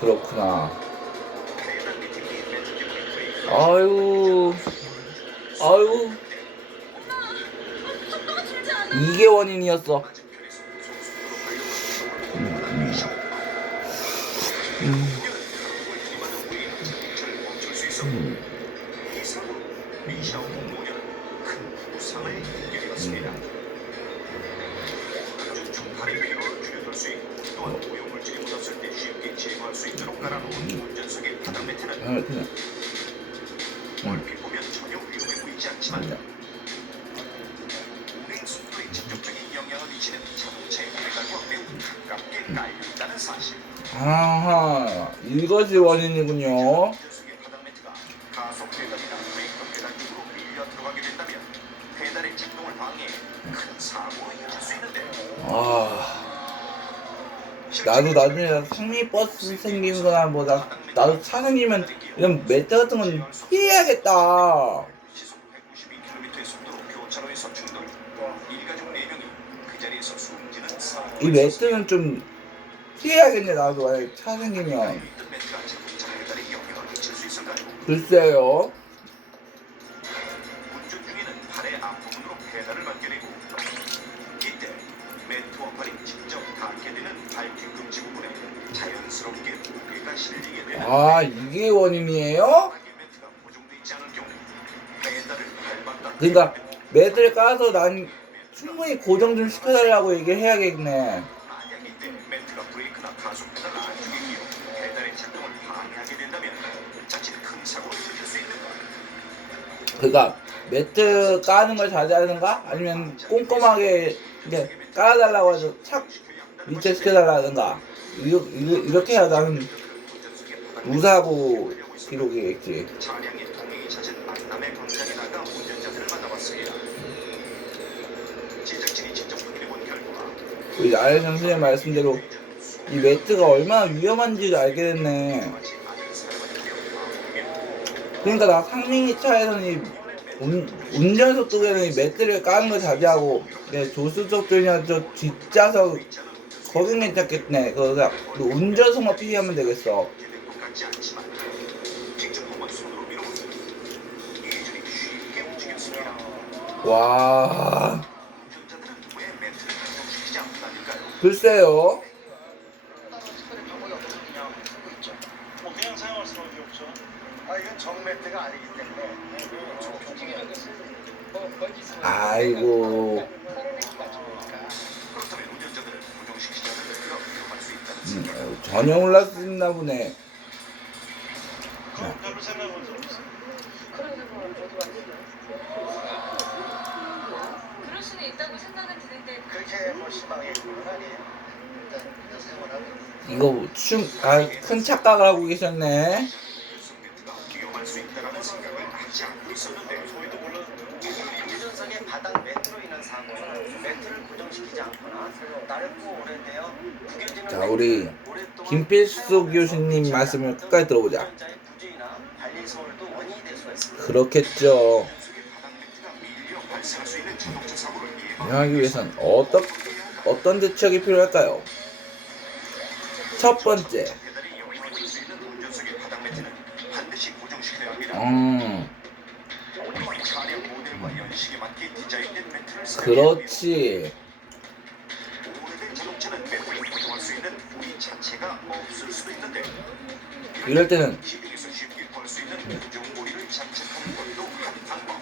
그렇구나. 아유, 아유, 이게 원인이었어. 그냥. 얼핏 보면 전혀 위험해 보이지 않지만 운행 속도에 직접적인 영향을 미치는 자동차의 페달과 매우 가깝게 깔려있다는 사실. 아하, 이것이 원인이군요. 운전석의 바닥 매트가 가속 페달이나 브레이크 페달 쪽으로 밀려 들어가게 된다면 페달의 작동을 방해해 큰 사고로 이어질 수 있는데 나도 나중에 상리 버스 생기는 거나 뭐 나도 차 생기면 이런 매트 같은 건 피해야겠다. 시속 192km의 속도로 교차로에서 충돌. 일가족 4명이 그 자리에서 숨지는 사고가 이 매트는 좀 피해야겠네. 나도 만약에 차 생기면. 있던 매트가 자동차 페달에 영향을 미칠 수 있을까요? 글쎄요. 운전 중에는 발의 앞부분으로 페달을 받게 되고 이때 매트와 발이 직접 닿게 되는 밟기 금지 부분에 자연스럽게 무게가 실리게 되는 이게 원인이에요? 매트가 고정돼 있지 않을 경우 페달을 밟았다. 그러니까 매트를 까서 난 충분히 고정 좀 시켜달라고 얘기를 해야겠네. 만약 이때 매트가 브레이크나 가속 페달 안쪽에 끼어 페달의 작동을 방해하게 된다면 자칫 큰 사고로 이어질 수 있는 것. 그러니까 매트 까는 걸 자제하는가? 아니면 꼼꼼하게 이렇게 깔아달라고 해서 착 밑에 시켜달라든가. 이렇게 해야 나는 무사고 기록이겠지. 차량의 동행이 잦은 만남의 광장에 나가 운전자들을 만나봤습니다. 제작진이 직접 확인해본 결과 우리 나래 선생님 말씀대로 이 매트가 얼마나 위험한지를 알게 됐네. 그러니까 나 상민이 차에서는 운전 속도에는 이 매트를 까는 걸 자제하고 조수석들이나 저 뒷좌석 거긴 괜찮겠네. 그러니까 운전석만 피하면 되겠어. 같지 않지만 직접 한번 손으로 밀어보니 예전이 쉽게 움직였습니다. 와, 운전자들은 왜 매트를 작동시키지 않는다니까요? 글쎄요. 그냥 사용할 수밖에 없죠. 이건 정매트가 아니기 때문에 아이고, 그렇다면 운전자들은 고정시키지 않으면 그가 위험할 수 있다는 생각. 전혀 몰랐나 보네. 그건 별로 생각해 본 적 없어요. 그럴 수는 있다고 생각은 드는데 그렇게 뭐 심하게 그건 아니에요. 일단 생활하고 이거 큰 착각을 하고 계셨네. 매트가 위험할 수 있다는 생각을 하지 않고 있었는데 저희도 몰랐는데. 운전석의 바닥 매트로 인한 사고는 매트를 고정시키지 않거나 넓고 오래되어 구겨지는 자, 우리 오랫동안 김필수 교수님 말씀을 끝까지 들어보자. 운전자의 부주의나 관리 소홀도 원인이 될 수가 있습니다. 그렇겠죠. 운전석의 바닥 매트가 밀려 발생할 수 있는 자동차 사고를 예방하기 위해선 어떤 대책이 필요할까요? 첫 번째, 페달이 영향을 줄 수 있는 운전석의 바닥 매트는 반드시 고정시켜야 합니다. 또한 차량 모델과 연식에 맞게 디자인된 매트를 사용해야 합니다. 그렇지. 오래된 자동차는 매트를 고정할 수 있는 부위 자체가 없을 수도 있는데 이럴 때는 시중에서 쉽게 구할 수 있는 고정고리를 장착하는 것도 한 방법.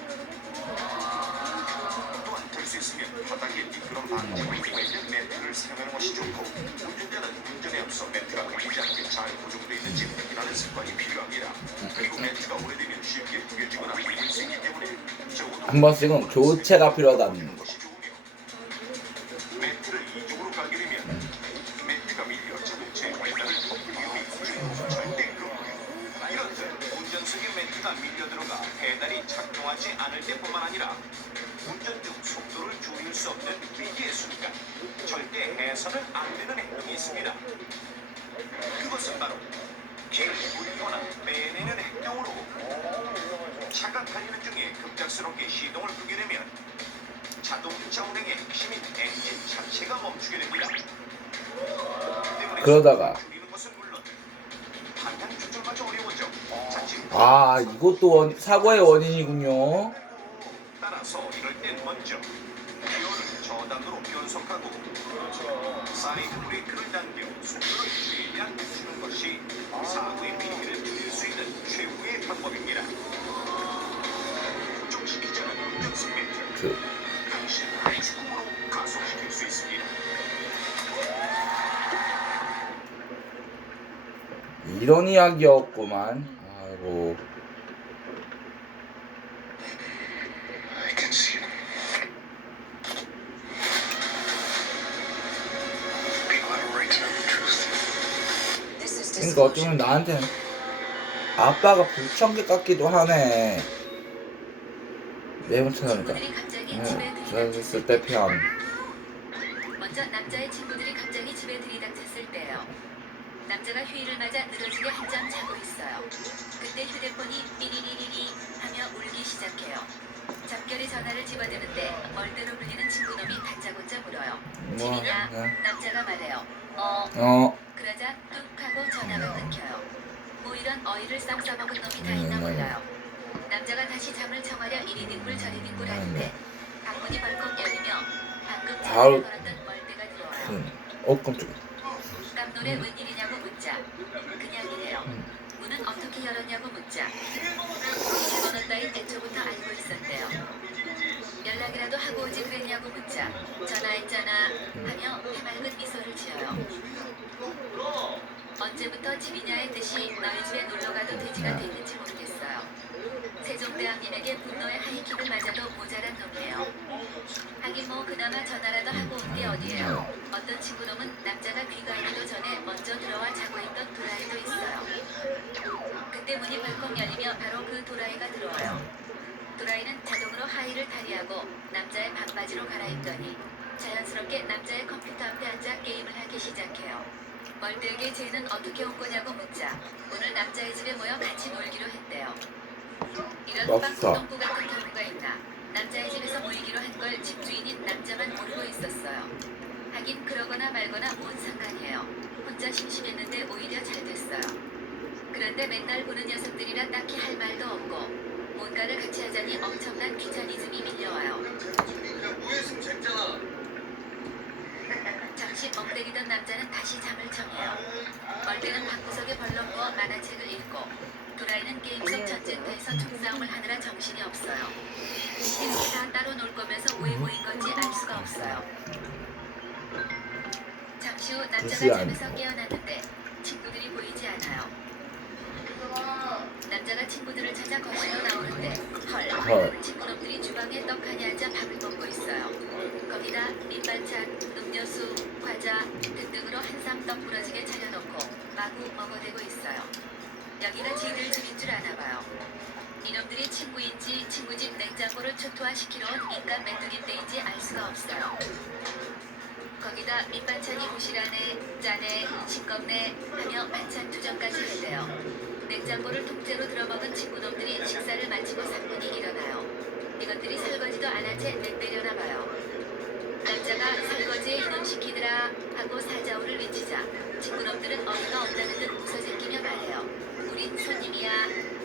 또한 될 수 있으면 바닥에 미끄럼 방지를 있는 매트를 사용하는 것이 좋고 운전자는 운전에 앞서 매트가 걸리지 않게 잘 고정되어 있는지 확인하는 습관이 필요합니다. 그리고 매트가 오래되면 쉽게 구겨지거나 밀릴 수 있기 때문에 적어도 한 번씩은 교체가 필요하다는 거. 것이 좋으며 매트를 이쪽으로 깔게 되면 매트가 밀려 자동차의 페달을 덮을 위험이 있고 절대 이렇듯 운전석에 매트가 밀려 들어가 페달이 작동하지 않을 때뿐만 아니라 운전 중 속도를 줄일 수 없는 위기의 순간 절대 해서는 안 되는 행동이 있습니다. 그것은 바로 길 굴리거나 빼내는 행동으로 차가 달리는 중에 급작스럽게 시동을 끄게 되면 자동차 운행의 핵심인 엔진 자체가 멈추게 됩니다. 때문에 그러다가 줄이는 것은 아, 이것도 사고의 원인이군요. 따라서 이럴 땐 먼저 기어를 저단으로 변속하고 사이드 브레이크를 당겨 속도를 최대한 늦추는 것이 사고의 비밀을 줄일 수 있는 최후의 방법입니다. 부정시키지 않은 운전석 매트 당신을 죽음으로 가속시킬 수 있습니다. 이런 이야기였구만. 아이고. I can see them. People have a right to know the truth. 그러니까 어쩌면 나한테는 아빠가 불청객 같기도 하네. 매번 찾아오니까. 친구들이 갑자기 집에 저랬을 때 편. 먼저 남자의 친구들이 갑자기 집에 들이닥쳤을 때예요. 남자가 휴일을 맞아 늘어지게 한참 자고 있어요. 그때 휴대폰이 삐리리리리 하며 울기 시작해요. 잡결이 전화를 집어드는데 멀대로 불리는 친구놈이 다짜고짜 물어요. 집이냐? 남자가 말해요. 그러자 뚝 하고 전화가 끊겨요. 뭐 이런 어이를 쌈 싸먹은 놈이 다 있나 몰라요. 남자가 다시 잠을 청하려 이리 뒹굴 저리 뒹굴 하는데 방문이 벌컥 열리며 방금 전화를 걸었던 멀대가 들어와요. 깜짝이야. 깜놀에 웬일이냐고 묻자 그냥 이래요. 문은 어떻게 열었냐고 묻자 비밀번호 따윈 애초부터 알고 있었대요. 연락이라도 하고 오지 그랬냐고 묻자 전화했잖아 하며 해맑은 미소를 지어요. 언제부터 집이냐의 뜻이 너희 집에 놀러가도 돼지가 됐는지 모르겠어요. 세종대왕님에게 분노의 하이킥을 맞아도 모자란 놈이에요. 하긴 뭐 그나마 전화라도 하고 온 게 어디예요. 어떤 친구놈은 남자가 귀가하기도 전에 먼저 들어와 자고 있던 도라이도 있어요. 그때 문이 벌컥 열리며 바로 그 도라이가 들어와요. 도라이는 자동으로 하의를 탈의하고 남자의 반바지로 갈아입더니 자연스럽게 남자의 컴퓨터 앞에 앉아 게임을 하기 시작해요. 멀대에게 쟤는 어떻게 온 거냐고 묻자 오늘 남자의 집에 모여 같이 놀기로 했대요. 이런 빵꾸똥꾸 같은 경우가 있나. 남자의 집에서 모이기로 한 걸 집주인인 남자만 모르고 있었어요. 하긴 그러거나 말거나 뭔 상관이에요. 혼자 심심했는데 오히려 잘 됐어요. 그런데 맨날 보는 녀석들이라 딱히 할 말도 없고 뭔가를 같이 하자니 엄청난 귀차니즘이 밀려와요. 잠시 멍때리던 남자는 다시 잠을 청해요. 멀대는 방구석에 벌렁 누워 만화책을 읽고 도라이는 게임 속 전쟁터에서 총싸움을 하느라 정신이 없어요. 이렇게 다 따로 놀 거면서 왜 모인 건지 알 수가 없어요. 잠시 후 남자가 잠에서 깨어났는데 친구들이 보이지 않아요. 남자가 친구들을 찾아 거실로 나오는데 헐. 친구놈들이 주방에 떡하니 앉아 밥을 먹고 있어요. 거기다 밑반찬, 음료수, 과자 등등으로 한상 떡 부러지게 차려놓고 마구 먹어대고 있어요. 여기가 지들 집인 줄 아나 봐요. 이놈들이 친구인지 친구 집 냉장고를 초토화시키러 온 인간 메뚜기떼인지 알 수가 없어요. 거기다 밑반찬이 부실하네, 짜네, 싱겁네 하며 반찬 투정까지 했대요. 냉장고를 통째로 들어먹은 친구놈들이 식사를 마치고 사뿐히 일어나요. 이것들이 설거지도 안 한 채 내때려나 봐요. 남자가 설거지에 이놈 시키느라 하고 사자우를 외치자 친구놈들은 어이가 없다는 듯 웃어제끼며 말해요. 우린 손님이야.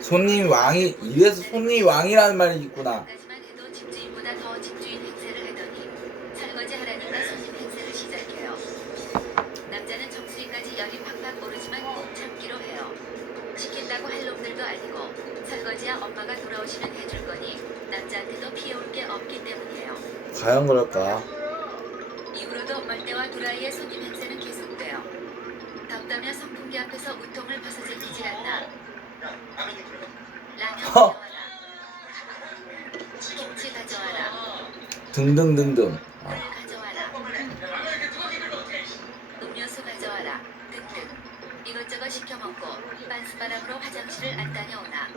손님 왕이 이래서 손님 왕이라는 말이 있구나. 까지만 해도 집주인보다 더 집주인 행세를 하더니 설거지 하라니까 손님 행세를 시작해요. 남자는 정수리까지 열이 팍팍 오르지만 꼭 참기로 해요. 시킨다고 할 놈들도 아니고 설거지야 엄마가 돌아오시면 해줄 거니 남자한테도 피해올 게 없기 때문이에요. 과연 그럴까? 이후로도 멀대와 도라이의 손님 행세는 계속돼요. 덥다며 선풍기 앞에서 우통을 벗어제끼질 않나. 라면 가져와라. 김치 가져와라. 등등등등. 물 가져와라. 음료수 가져와라. 등등. 이것저것 시켜먹고 빤스바람으로 화장실을 안 다녀오나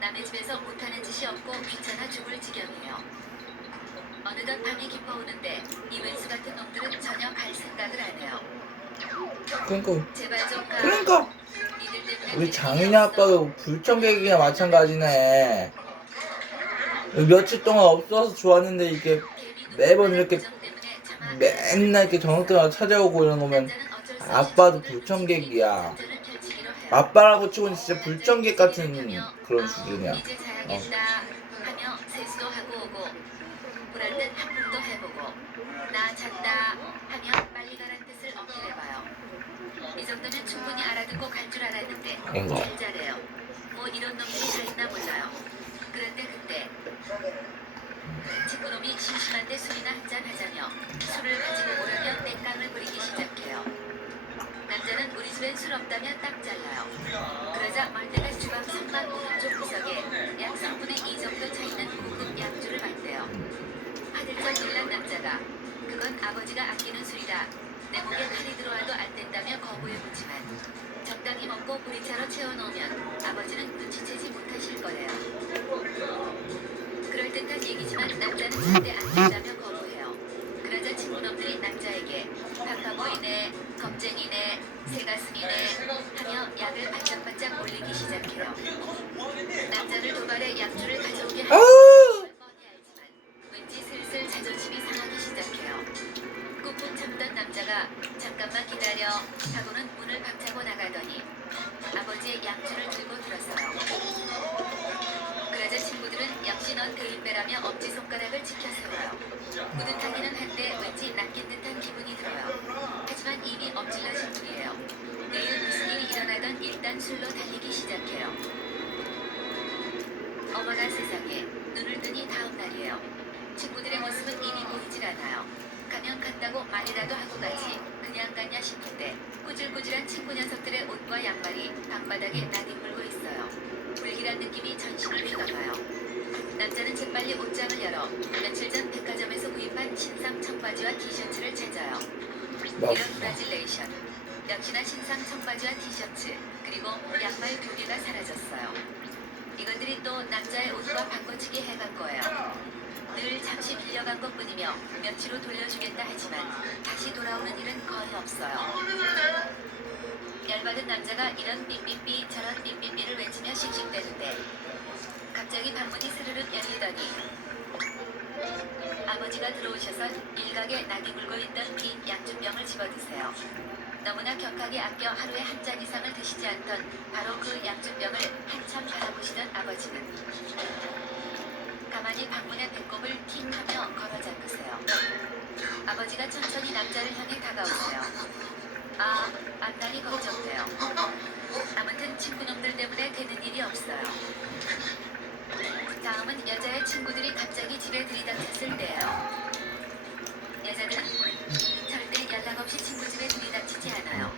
남의 집에서 못하는 짓이 없고 귀찮아 죽을 지경이에요. 어느덧 밤이 깊어오는데 이 왼수 같은 놈들은 전혀 갈 생각을 안 해요. 제발 좀 가. 그러니까 니들 때문에 우리 장윤이 아빠도 불청객이나 마찬가지네. 며칠 동안 없어서 좋았는데 이게 매번 이렇게 맨날 이렇게 저녁 때마다 찾아오고 이런 거면 아빠도 불청객이야. 아빠라고 치고는 진짜 불청객 같은 그런 수준이야. 이제 자야겠다 하며 세수도 하고 오고 보란 듯 한풍도 해보고 나 잔다 하며 빨리 가란 뜻을 어필해봐요. 이 정도면 충분히 알아듣고 갈 줄 알았는데 이거. 잘 자래요. 뭐 이런 놈들이 다 있나 몰라요. 그런데 그때 친구놈이 심심한데 술이나 한잔 하자며 술을 가지고 오라며 땡깡을 부리기 시작해요. 남자는 우리 집엔 술 없다며 딱 잘라요. 그러자 멀대가 주방 선반 오른쪽 구석에 약 3분의 2 정도 차이는 고급 양주를 받대요. 화들짝 놀란 남자가 그건 아버지가 아끼는 술이다. 내 목에 칼이 들어와도 안 된다며 거부해보지만 적당히 먹고 보리차로 채워놓으면 아버지는 눈치채지 못하실 거래요. 그럴듯한 얘기지만 남자는 절대 안 된다며 거부해요. 그러자 친구놈들이 남자에게 바빠보이네, 겁쟁이네, 새가슴이네 하며 약을 반짝반짝 올리기 시작해요. 남자를 도발해 약주를 가져오게 하는 걸 뻔히 알지만 왠지 슬슬 자존심이 상하기 시작해요. 꾹꾹 참던 남자가 잠깐만 기다려 하고는 문을 박차고 나가더니 아버지의 약주를 들고 들었어요. 그러자 친구들은 역시 넌 대인배라며 엄지손가락을 치켜 세워요. 뿌듯하기는 한데 왠지 낚인 듯한 기분이 들어요. 하지만 이미 엎질러진 물이에요. 내일 무슨 일이 일어나던 일단 술로 달리기 시작해요. 어머나 세상에, 눈을 뜨니 다음 날이에요. 친구들의 모습은 이미 보이질 않아요. 가면 간다고 말이라도 하고 가지 그냥 갔냐 싶은데 꾸질꾸질한 친구 녀석들의 옷과 양말이 방바닥에 나뒹굴고 있어요. 불길한 느낌이 전신을 휘감아요. 남자는 재빨리 옷장을 열어 며칠 전 백화점에서 구입한 신상 청바지와 티셔츠를 찾아요. 이런 브라질레이션, 역시나 신상 청바지와 티셔츠, 그리고 양말 2개가 사라졌어요. 이것들이 또 남자의 옷과 바꿔치기 해간 거예요. 늘 잠시 빌려간 것뿐이며 며칠 후 돌려주겠다 하지만 다시 돌아오는 일은 거의 없어요. 열받은 남자가 이런 삐삐삐 저런 삐삐삐를 외치며 씩씩대는데 갑자기 방문이 스르륵 열리더니 아버지가 들어오셔서 일각에 나디불고 있던 빈 약주병을 집어드세요. 너무나 격하게 아껴 하루에 한 잔 이상을 드시지 않던 바로 그 약주병을 한참 바라보시던 아버지는 가만히 방문의 배꼽을 킥 하며 걸어 잠그세요. 아버지가 천천히 남자를 향해 다가오세요. 아, 앞날이 걱정돼요. 아무튼 친구놈들 때문에 되는 일이 없어요. 다음은 여자의 친구들이 갑자기 집에 들이닥쳤을 때예요. 여자들은 절대 연락 없이 친구 집에 들이닥치지 않아요.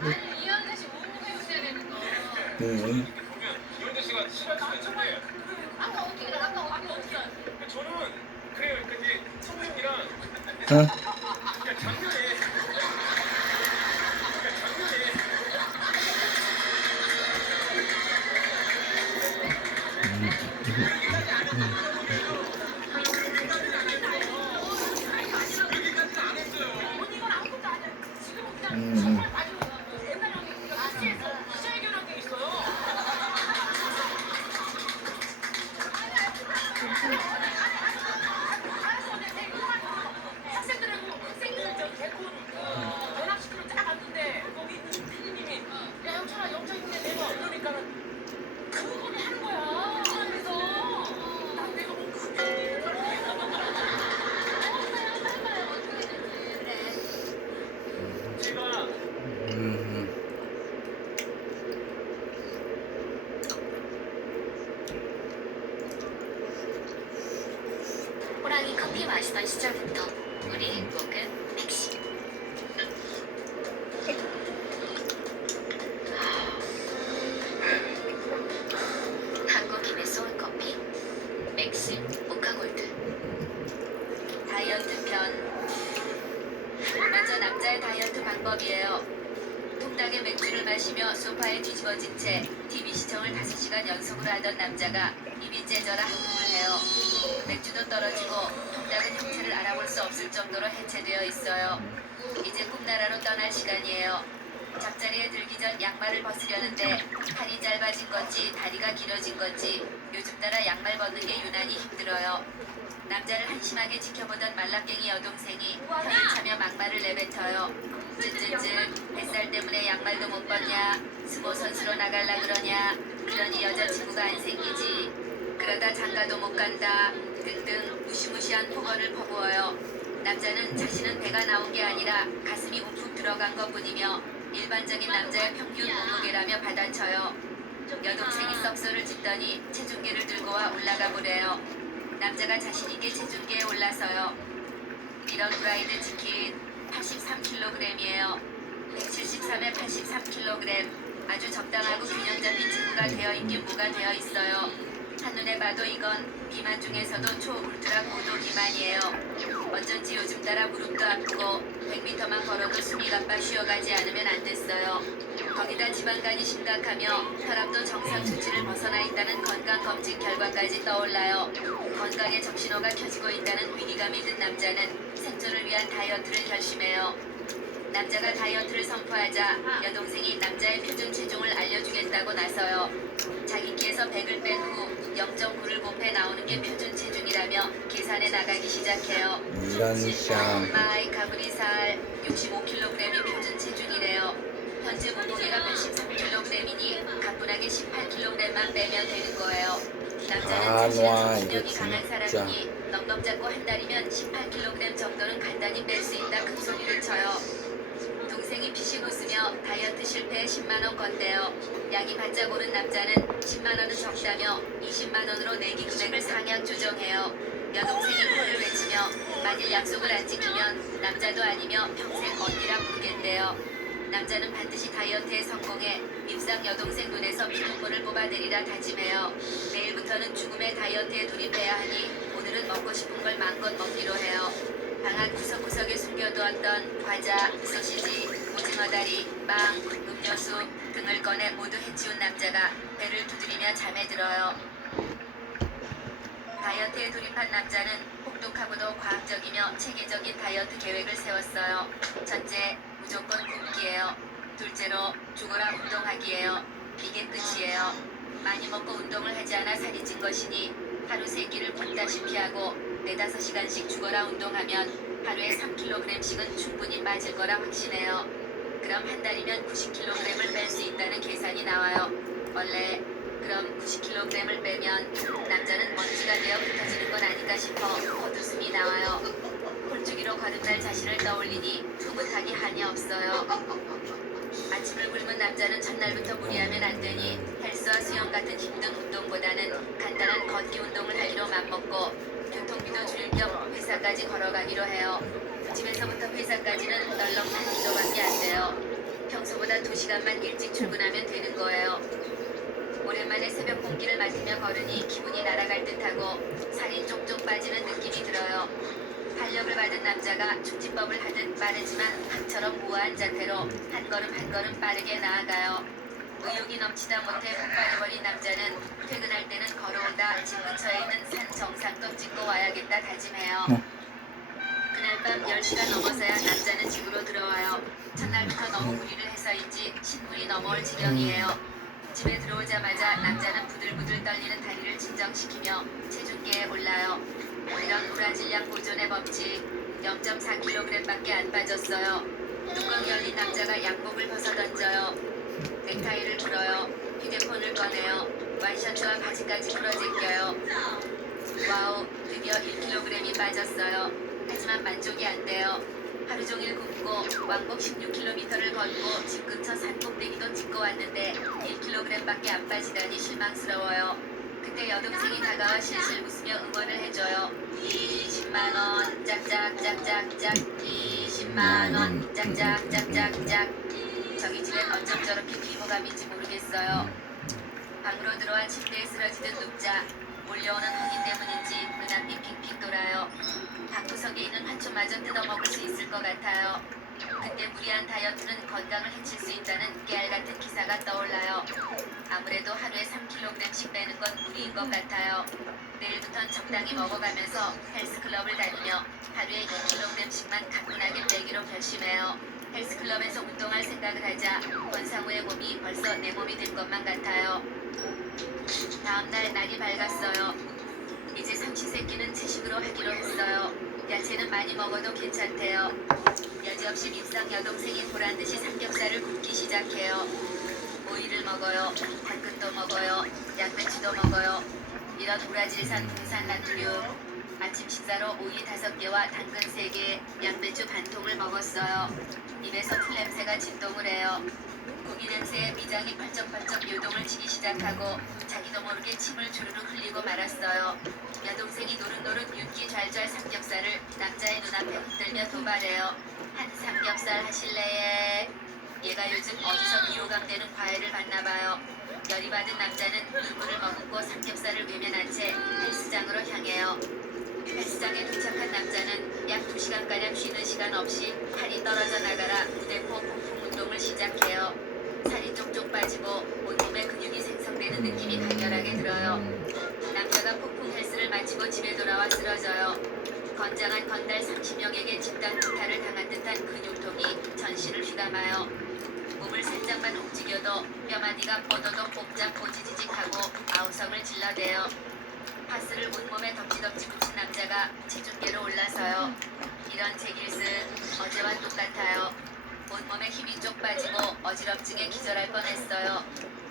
아니 이현재 씨 오후에 오셔야 되는 거. 응. 이현재 씨가 싫어할 수도 있는데 아까 어떻게 알았어? 저는 그래요. 근데 성민이랑 응. 그냥 작년에 학생들 저 개콘 연합식으로 쫙 갔는데 거기 있는 PD님이 야 영철아 영철 있네 내가 그러니까는 그거를 한 거야. 그래서 난 내가 뭐 제가 호랑이 커피 마시던 시절부터 우리 행복은 맥심. 한국인의 소울커피 맥심 모카골드. 다이어트 편. 먼저 남자의 다이어트 방법이에요. 통닭에 맥주를 마시며 소파에 뒤집어진 채 TV 시청을 5시간 연속으로 하던 남자가 입이 째져라 한숨을 해요. 맥주도 떨어지고 통닭은 형체를 알아볼 수 없을 정도로 해체되어 있어요. 이제 꿈나라로 떠날 시간이에요. 잠자리에 들기 전 양말을 벗으려는데 팔이 짧아진 건지 다리가 길어진 건지 요즘 따라 양말 벗는 게 유난히 힘들어요. 남자를 한심하게 지켜보던 말라깽이 여동생이 편을 차며 막말을 내뱉어요. 쯧쯧쯧 뱃살 때문에 양말도 못 벗냐, 스모 선수로 나갈라 그러냐, 그러니 여자친구가 안 생기지, 그러다 장가도 못 간다 등등 무시무시한 폭언을 퍼부어요. 남자는 자신은 배가 나온 게 아니라 가슴이 움푹 들어간 것뿐이며 일반적인 남자의 평균 몸무게라며 받아쳐요. 여동생이 썩소를 짓더니 체중계를 들고 와 올라가 보래요. 남자가 자신있게 체중계에 올라서요. 이런 프라이드 치킨 83kg이에요. 173에 83kg. 아주 적당하고 균형 잡힌 친구가 되어 있긴 뭐가 되어 있어요. 한눈에 봐도 이건 비만 중에서도 초울트라 고도 비만이에요. 어쩐지 요즘 따라 무릎도 아프고 100m만 걸어도 숨이 가빠 쉬어가지 않으면 안 됐어요. 거기다 지방간이 심각하며 혈압도 정상 수치를 벗어나 있다는 건강검진 결과까지 떠올라요. 건강의 적신호가 켜지고 있다는 위기감이 든 남자는 생존을 위한 다이어트를 결심해요. 남자가 다이어트를 선포하자 여동생이 남자의 표준 체중을 알려주겠다고 나서요. 자기 키에서 100을 뺀 후 0.9를 곱해 나오는 게 표준 체중이라며 계산해 나가기 시작해요. 이런 쌍. 마이 가브리살 65kg이 표준 체중이래요. 현재 몸무게가 83kg이니 가뿐하게 18kg만 빼면 되는 거예요. 남자는 자신은 중력이 이거 강한 진짜. 사람이니 넉넉 잡고 한 달이면 18kg 정도는 간단히 뺄 수 있다 큰 소리를 쳐요. 동생이 피식 웃으며 다이어트 실패에 10만원 건대요. 약이 바짝 오른 남자는 10만원은 적다며 20만원으로 내기 금액을 상향 조정해요. 여동생이 코를 외치며 만일 약속을 안 지키면 남자도 아니며 평생 언니라 부르겠대요. 남자는 반드시 다이어트에 성공해 입상 여동생 눈에서 피눈물을 뽑아내리라 다짐해요. 내일부터는 죽음의 다이어트에 돌입해야 하니 오늘은 먹고 싶은 걸 마음껏 먹기로 해요. 방 안 구석구석에 숨겨두었던 과자, 소시지, 오징어다리, 빵, 음료수 등을 꺼내 모두 해치운 남자가 배를 두드리며 잠에 들어요. 다이어트에 돌입한 남자는 혹독하고도 과학적이며 체계적인 다이어트 계획을 세웠어요. 첫째, 무조건 굶기예요. 둘째로 죽어라 운동하기예요. 이게 끝이에요. 많이 먹고 운동을 하지 않아 살이 찐 것이니 하루 3끼를 굶다시피 하고 4-5시간씩 죽어라 운동하면 하루에 3kg씩은 충분히 빠질 거라 확신해요. 그럼 한 달이면 90kg을 뺄 수 있다는 계산이 나와요. 원래 그럼 90kg을 빼면 남자는 먼지가 되어 흩어지는 건 아닌가 싶어 헛웃음이 나와요. 홀쭉이로 거듭날 자신을 떠올리니 흐뭇하기 한이 없어요. 아침을 굶은 남자는 첫날부터 무리하면 안 되니 헬스와 수영 같은 힘든 운동보다는 간단한 걷기 운동을 하기로 맘먹고 교통비도 줄일 겸 회사까지 걸어가기로 해요. 집에서부터 회사까지는 널렁 8km밖에 안 돼요. 평소보다 2시간만 일찍 출근하면 되는 거예요. 오랜만에 새벽 공기를 맡으며 걸으니 기분이 날아갈 듯하고 살이 쪽쪽 빠지는 느낌이 들어요. 활력을 받은 남자가 축지법을 하듯 빠르지만 학처럼 우아한 자태로 한 걸음 한 걸음 빠르게 나아가요. 의욕이 넘치다 못해 훅 빠져버린 남자는 퇴근할 때는 걸어오다 집 근처에 있는 산 정상도 찍고 와야겠다 다짐해요. 그날 밤 10시가 넘어서야 남자는 집으로 들어와요. 첫날부터 너무 무리를 해서인지 신물이 넘어올 지경이에요. 집에 들어오자마자 남자는 부들부들 떨리는 다리를 진정시키며 체중계에 올라요. 이런 브라질리안 보존의 법칙 0.4kg밖에 안 빠졌어요. 뚜껑이 열린 남자가 양복을 벗어 던져요. 넥타이를 풀어요. 휴대폰을 꺼내요. 와이셔츠와 바지까지 풀어제껴요. 와우, 드디어 1kg이 빠졌어요. 하지만 만족이 안 돼요. 하루 종일 굶고 왕복 16km를 걷고 집 근처 산 꼭대기도 찍고 왔는데 1kg밖에 안 빠지다니 실망스러워요. 그때 여동생이 다가와 실실 웃으며 응원을 해줘요. 20만원 짝짝짝짝짝 20만원 짝짝짝짝짝. 저기 집엔 어쩜 저렇게 피부감인지 모르겠어요. 방으로 들어와 침대에 쓰러지듯 눕자 몰려오는 허기 때문인지 눈앞이 핑핑 돌아요. 방구석에 있는 화초마저 뜯어먹을 수 있을 것 같아요. 그때 무리한 다이어트는 건강을 해칠 수 있다는 깨알같은 기사가 떠올라요. 아무래도 하루에 3kg씩 빼는 건 무리인 것 같아요. 내일부턴 적당히 먹어가면서 헬스클럽을 다니며 하루에 2kg씩만 가뿐하게 빼기로 결심해요. 헬스클럽에서 운동할 생각을 하자 권상우의 몸이 벌써 내 몸이 된 것만 같아요. 다음날 날이 밝았어요. 이제 삼시세끼는 채식으로 하기로 했어요. 야채는 많이 먹어도 괜찮대요. 여지없이 밉상 여동생이 보란듯이 삼겹살을 굽기 시작해요. 오이를 먹어요. 당근도 먹어요. 양배추도 먹어요. 이런 브라질산 동산 나트륨. 아침 식사로 오이 5개와 당근 3개, 양배추 반통을 먹었어요. 입에서 풀냄새가 진동을 해요. 고기 냄새에 위장이 펄쩍펄쩍 요동을 치기 시작하고 자기도 모르게 침을 주르륵 흘리고 말았어요. 여동생이 노릇노릇 윤기 잘잘 삼겹살을 남자의 눈앞에 흔들며 도발해요. 한 삼겹살 하실래에? 얘가 요즘 어디서 비호감되는 과외를 받나봐요. 열이 받은 남자는 눈물을 머금고 삼겹살을 외면한 채 헬스장으로 향해요. 헬스장에 도착한 남자는 약 2시간가량 쉬는 시간 없이 살이 떨어져 나가라 무대포 폭풍 운동을 시작해요. 살이 쪽쪽 빠지고 온몸에 근육이 생성되는 느낌이 강렬하게 들어요. 남자가 폭풍 헬스를 마치고 집에 돌아와 쓰러져요. 건장한 건달 30명에게 집단 투타를 당한 듯한 근육통이 전신을 휘감아요. 몸을 살짝만 움직여도 뼈마디가 뻗어도 꼼짝 꼬지지직하고 아우성을 질러대요. 파스를 온몸에 덕지덕지 붙인 남자가 체중계로 올라서요. 이런 제 길은 어제와 똑같아요. 온몸에 힘이 쪽 빠지고 어지럼증에 기절할 뻔했어요.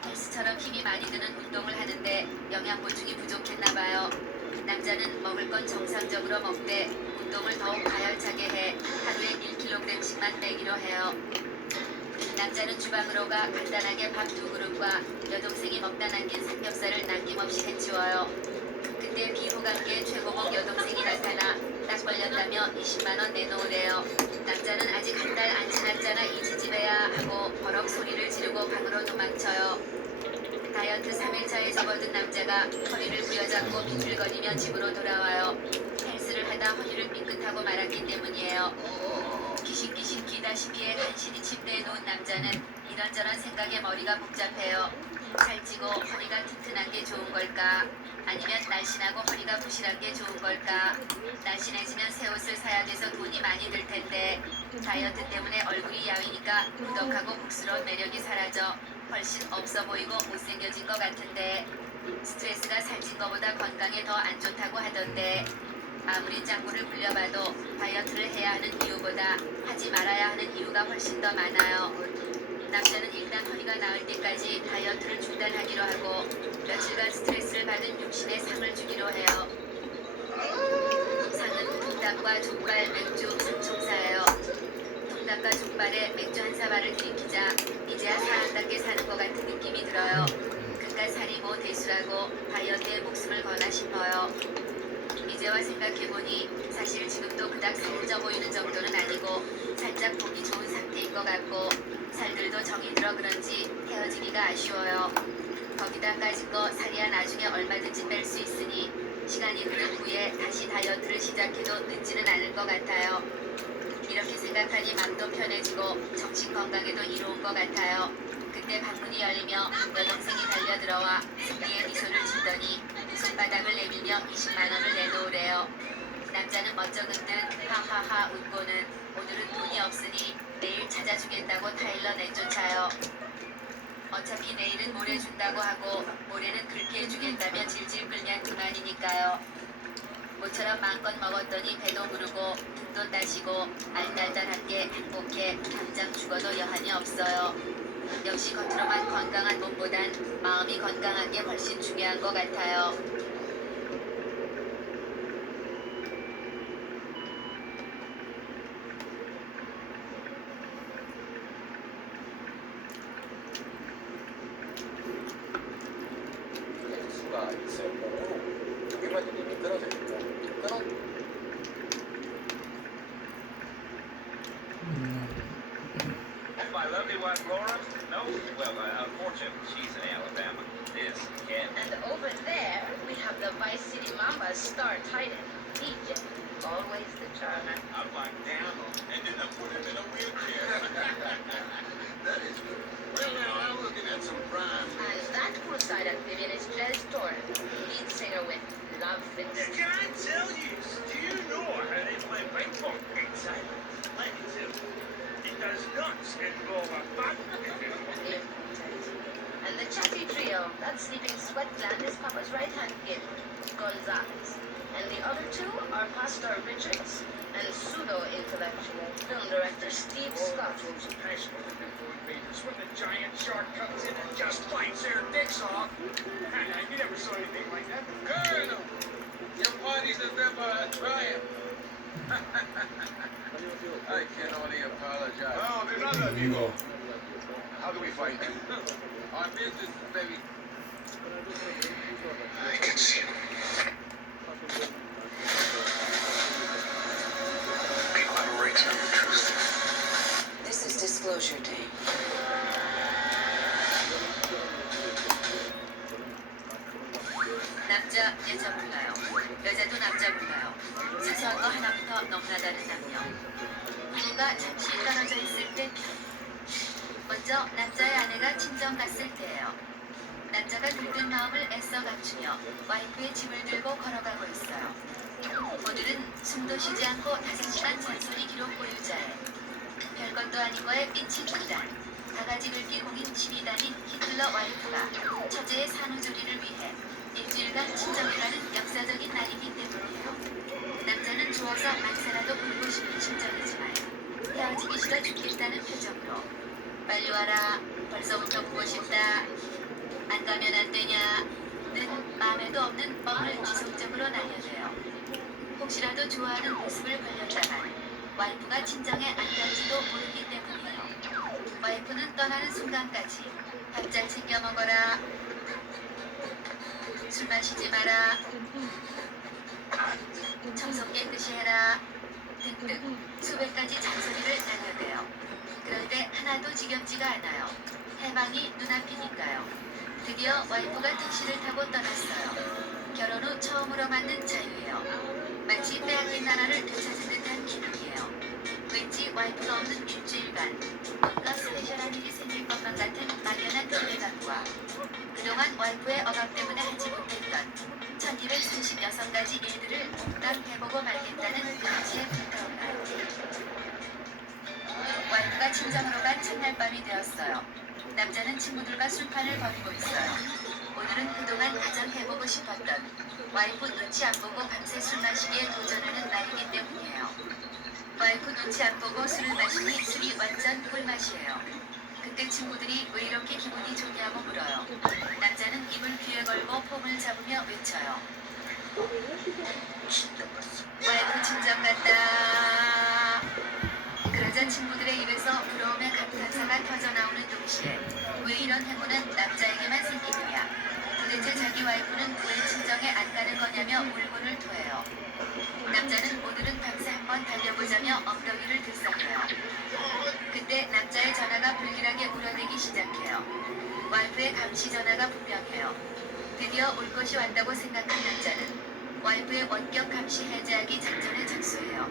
헬스처럼 힘이 많이 드는 운동을 하는데 영양 보충이 부족했나봐요. 남자는 먹을 건 정상적으로 먹되 운동을 더욱 가열차게 해 하루에 1kg씩만 빼기로 해요. 남자는 주방으로 가 간단하게 밥 2그릇과 여동생이 먹다 남긴 삼겹살을 남김없이 해치워요. 그때 비호감계의 최고봉 여동생이 나타나 딱 걸렸다며 20만원 내놓으래요. 남자는 아직 한 달 안 지났잖아 이 지지배야 하고 버럭 소리를 지르고 방으로 도망쳐요. 다이어트 3일차에 접어든 남자가 허리를 부여잡고 비틀거리며 집으로 돌아와요. 헬스를 하다 허리를 삐끗하고 말았기 때문이에요. 귀신귀신 귀다시피해 간신히 침대에 누운 남자는 이런저런 생각에 머리가 복잡해요. 살찌고 허리가 튼튼한 게 좋은 걸까? 아니면 날씬하고 허리가 부실한 게 좋은 걸까? 날씬해지면 새 옷을 사야 돼서 돈이 많이 들 텐데 다이어트 때문에 얼굴이 야위니까 무덕하고 복스러운 매력이 사라져 훨씬 없어 보이고 못생겨진 것 같은데 스트레스가 살찐 거보다 건강에 더 안 좋다고 하던데 아무리 짱구를 굴려봐도 다이어트를 해야 하는 이유보다 하지 말아야 하는 이유가 훨씬 더 많아요. 남자는 일단 허리가 나을 때까지 다이어트를 중단하기로 하고 며칠간 스트레스를 받은 육신에 상을 주기로 해요. 상은 통닭과 족발, 맥주, 상총사예요. 통닭과 족발에 맥주 한 사발을 들이키자 이제야 사람답게 사는 것 같은 느낌이 들어요. 그깟 살이 뭐 대수라고 다이어트에 목숨을 거나 싶어요. 이제와 생각해보니 사실 지금도 그닥 살이 쪄 보이는 정도는 아니고 살짝 보기 좋은 상태인 것 같고 살들도 정이 들어 그런지 헤어지기가 아쉬워요. 거기다 까진 거 살이야 나중에 얼마든지 뺄 수 있으니 시간이 흐른 후에 다시 다이어트를 시작해도 늦지는 않을 것 같아요. 이렇게 생각하니 마음도 편해지고 정신 건강에도 이로운 것 같아요. 그때 방문이 열리며 여동생이 달려들어와 승리의 미소를 짓더니 손바닥을 내밀며 20만원을 내놓으래요. 남자는 멋쩍은 듯 하하하 웃고는 오늘은 돈이 없으니 내일 찾아주겠다고 타일러 내쫓아요. 어차피 내일은 모레 준다고 하고 모레는 그렇게 해주겠다며 질질 끌면 그만이니까요. 모처럼 마음껏 먹었더니 배도 부르고 등도 따시고 알딸딸한 게 행복해 당장 죽어도 여한이 없어요. 역시 겉으로만 건강한 몸보단 마음이 건강한 게 훨씬 중요한 것 같아요. 수가 있어요. 몸으로 고기만 좀 미끄러져 있고 끊어. And my lovely wife Laura? No? Well, unfortunately, she's in Alabama. This can. And over there, we have the Vice City Mamba star Titan, DJ. Always the charmer. I'm like, damn, and then I put him in a wheelchair. That is good. Well, now I'm looking at some prime. And that poolside amphibian is Jez Torres, lead singer with Love Fix. Can I tell you, do you know how they play ping pong inside? Like it's it does And the chatty trio, that sleeping sweat gland is Papa's right-hand kid, Gonzales. And the other two are Pastor Richards and pseudo-intellectual film director Steve Scott. When the giant shark comes in and just bites their dicks off. You never saw anything like that. Colonel, your party's a bit of a triumph. I can only apologize. Oh, there's none of you. How do we fight him? Our business is very... I can see him. People have a right to know the truth. This is disclosure day. 남자, 여자 몰라요. 여자도 남자 몰라요. 사소한 거 하나부터 너무나 다른 남녀. 부부가 잠시 떨어져 있을 때 먼저 남자의 아내가 친정 갔을 때예요. 남자가 들뜬 마음을 애써 갖추며 와이프의 짐을 들고 걸어가고 있어요. 오늘은 숨도 쉬지 않고 5시간 잔소리 기록 보유자에 별것도 아닌 거에 삐친 그단 바가지 긁기 공인 12단인 히틀러 와이프가 처제의 산후조리를 위해 일주일간 친정이라는 역사적인 날이기 때문이에요. 남자는 좋아서 만사라도 보고 싶은 심정이지만 헤어지기 싫어 죽겠다는 표정으로 빨리 와라, 벌써부터 보고 싶다, 안 가면 안 되냐는 마음에도 없는 뻥을 지속적으로 날려대요. 혹시라도 좋아하는 모습을 걸렸다간 와이프가 친정에 안 갈지도 모르기 때문이에요. 와이프는 떠나는 순간까지 밥 잘 챙겨 먹어라, 술 마시지 마라, 청소 깨끗이 해라 등등 수백 가지 잔소리를 날려대요. 그런데 하나도 지겹지가 않아요. 해방이 눈앞이니까요. 드디어 와이프가 택시를 타고 떠났어요. 결혼 후 처음으로 맞는 자유예요. 마치 빼앗긴 나라를 되찾은 듯한 기분이에요. 왠지 와이프가 없는 일주일간 뭔가 스페셜한 일이 생길 것만 같은 막연한 기대감과 그동안 와이프의 억압 때문에 하지 못했던 1236가지 일들을 몽땅 해보고 말겠다는 의지에 불타올라요. 와이프가 친정으로 간 첫날 밤이 되었어요. 남자는 친구들과 술판을 벌이고 있어요. 오늘은 그동안 가장 해보고 싶었던 와이프 눈치 안 보고 밤새 술 마시기에 도전하는 날이기 때문이에요. 와이프 눈치 안 보고 술을 마시니 술이 완전 꿀맛이에요. 그때 친구들이 왜 이렇게 기분이 좋냐고 물어요. 남자는 입을 귀에 걸고 폼을 잡으며 외쳐요. 와이프 친정 갔다. 그러자 친구들의 입에서 부러움의 감탄사가 터져나오는 동시에 왜 이런 행운은 남자에게만 생기느냐, 도대체 자기 와이프는 왜 친정에 안 가는 거냐며 울분을 토해요. 남자는 오늘은 밤새 한번 달려보자며 엉덩이를 들썩여요. 그때 남자의 전화가 불길하게 울어대기 시작해요. 와이프의 감시 전화가 분명해요. 드디어 올 것이 왔다고 생각한 남자는 와이프의 원격 감시 해제하기 작전에 착수해요.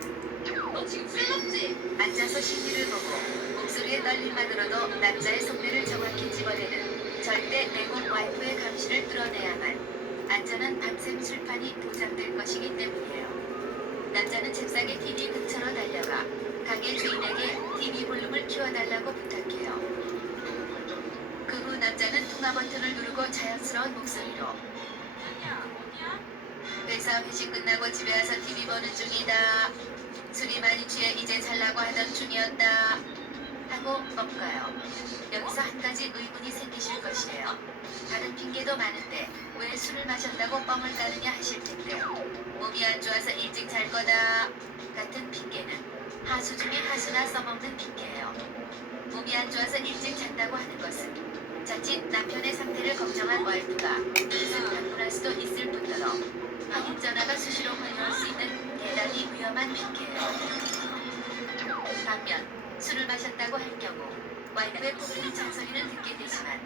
너 지금 쓸렸지? 앉아서 CD를 보고 목소리의 떨림만으로도 남자의 속내를 정확히 집어내는 절대 내공 와이프의 감시를 뚫어내야만 안전한 밤샘 술판이 보장될 것이기 때문이에요. 남자는 잽싸게 TV 근처로 달려가 가게 주인에게 TV 볼륨을 키워달라고 부탁해요. 그 후 남자는 통화 버튼을 누르고 자연스러운 목소리로 회사 회식 끝나고 집에 와서 TV 보는 중이다. 술이 많이 취해 이제 잘라고 하던 중이었다. 하고 꺾어요. 여기서 한 가지 의문이 생기실 것이에요. 다른 핑계도 많은데 왜 술을 마셨다고 뻥을 까느냐 하실 텐데 몸이 안 좋아서 일찍 잘 거다 같은 핑계는 하수 중에 하수나 써먹는 핑계예요. 몸이 안 좋아서 일찍 잔다고 하는 것은 자칫 남편의 상태를 걱정한 와이프가 뜻을 바꾸할 수도 있을 뿐더러 확인 전화가 수시로 걸려올 수 있는 대단히 위험한 핑계예요. 반면 술을 마셨다고 할 경우 와이프의 폭풍 잔소리는 듣게 되지만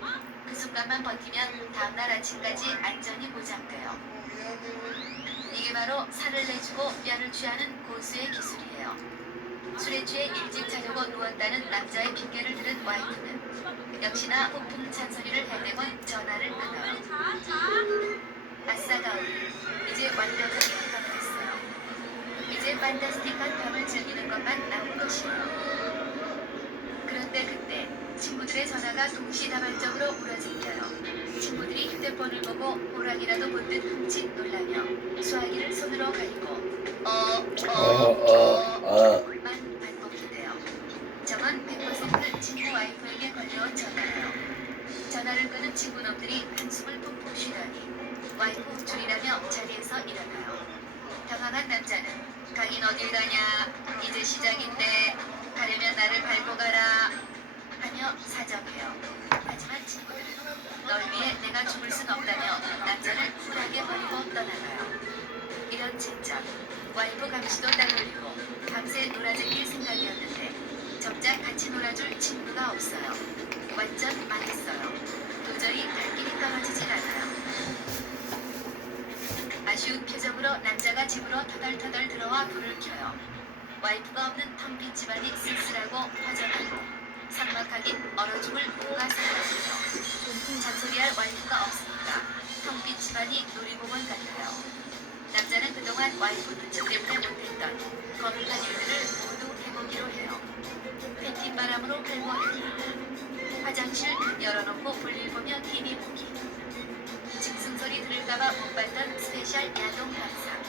그 순간만 버티면 다음날 아침까지 안전이 보장돼요. 이게 바로 살을 내주고 뼈를 취하는 고수의 기술이에요. 술에 취해 일찍 자려고 누웠다는 남자의 핑계를 들은 와이프는 역시나 폭풍 잔소리를 해대곤 전화를 끊어요. 아싸 가을, 이제 완벽하게 해방됐어요. 이제 판타스틱한 밤을 즐기는 것만 남은 것이에요. 친구들의 전화가 동시다발적으로 울어증겨요. 친구들이 휴대폰을 보고 호랑이라도 본 듯 흠칫 놀라며 수화기를 손으로 가리고 만 반복한대요. 저건 100% 친구 와이프에게 걸려온 전화예요. 전화를 끄는 친구놈들이 한숨을 푹푹 쉬더니 와이프 호출이라며 자리에서 일어나요. 당황한 남자는 가긴 어딜 가냐, 이제 시작인데 가려면 나를 밟고 가라 하며 사정해요. 하지만 친구들은 널 위해 내가 죽을 순 없다며 남자를 쿨하게 버리고 떠나가요. 이런 젠장, 와이프 감시도 따돌리고 밤새 놀아제낄 생각이었는데 정작 같이 놀아줄 친구가 없어요. 완전 망했어요. 도저히 갈 길이 떨어지질 않아요. 아쉬운 표정으로 남자가 집으로 터덜터덜 들어와 불을 켜요. 와이프가 없는 텅 빈 집안이 쓸쓸하고 허전하고 삭막하긴 얼어 죽을 부부가 살았죠. 잔소리할 와이프가 없으니까 텅 빈 집안이 놀이공원 같아요. 남자는 그동안 와이프 눈치 때문에 못했던 거룩한 일들을 모두 해보기로 해요. 팬티바람으로 할머니, 화장실 문 열어놓고 볼일 보며 TV 보기, 짐승소리 들을까봐 못 봤던 스페셜 야동 감상,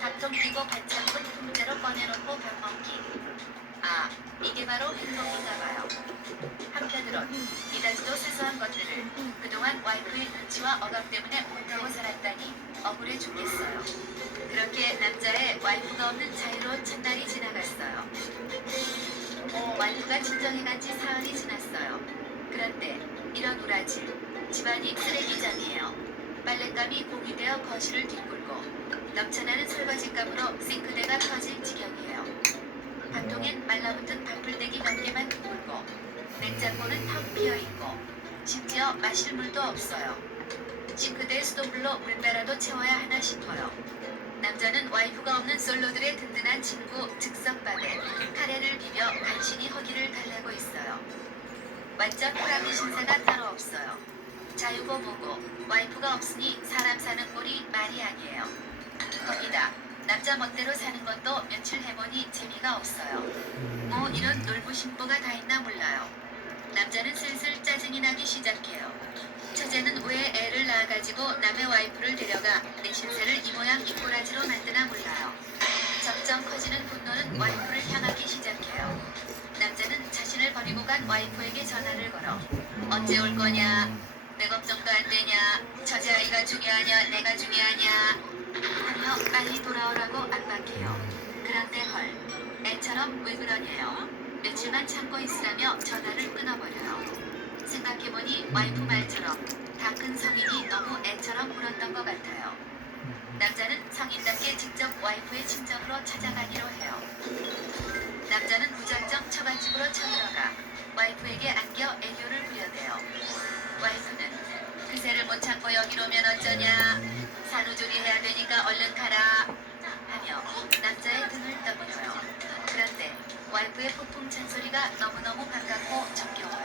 밥통 끼고 반찬분 통째로 꺼내놓고 밥 먹기. 아, 이게 바로 행복인가봐요. 한편으론 이다지도 사소한 것들을 그동안 와이프의 눈치와 억압 때문에 못하고 살았다니 억울해 죽겠어요. 그렇게 남자의 와이프가 없는 자유로운 첫날이 지나갔어요. 와이프가 친정에 간 지 사흘이 지났어요. 그런데 이런 우라질, 집안이 쓰레기장이에요. 빨랫감이 공유되어 거실을 뒷굴고 넘쳐나는 설거지감으로 싱크대가 터질 지경이에요. 밥통엔 말라붙은 밥풀떼기 몇 개만 둥글고 냉장고는 텅 비어있고 심지어 마실 물도 없어요. 싱크대 수돗물로 물배라도 채워야 하나 싶어요. 남자는 와이프가 없는 솔로들의 든든한 친구 즉석밥에 카레를 비벼 간신히 허기를 달래고 있어요. 완전 호랑이 신사가 따로 없어요. 자유고 뭐고 와이프가 없으니 사람 사는 꼴이 말이 아니에요. 거기다 남자 멋대로 사는 것도 며칠 해보니 재미가 없어요. 뭐 이런 놀부심보가 다 있나 몰라요. 남자는 슬슬 짜증이 나기 시작해요. 처제는 왜 애를 낳아가지고 남의 와이프를 데려가 내 신세를 이 모양 이 꼬라지로 만드나 몰라요. 점점 커지는 분노는 와이프를 향하기 시작해요. 남자는 자신을 버리고 간 와이프에게 전화를 걸어 언제 올 거냐, 내 걱정도 안 되냐, 처제 아이가 중요하냐 내가 중요하냐 하며 빨리 돌아오라고 압박해요. 그런데 헐, 애처럼 왜 그러냐요. 며칠만 참고 있으라며 전화를 끊어버려요. 생각해보니 와이프 말처럼 다 큰 성인이 너무 애처럼 굴었던 것 같아요. 남자는 성인답게 직접 와이프의 친정으로 찾아가기로 해요. 남자는 무작정 처갓집으로 쳐들어가 와이프에게 안겨 애교를 부려대요. 와이프는 그새를 못 참고 여기로 오면 어쩌냐, 산후조리 해야 되니까 얼른 가라 하며 남자의 등을 떠밀어요. 그런데 와이프의 폭풍 잔소리가 너무너무 반갑고 정겨워요.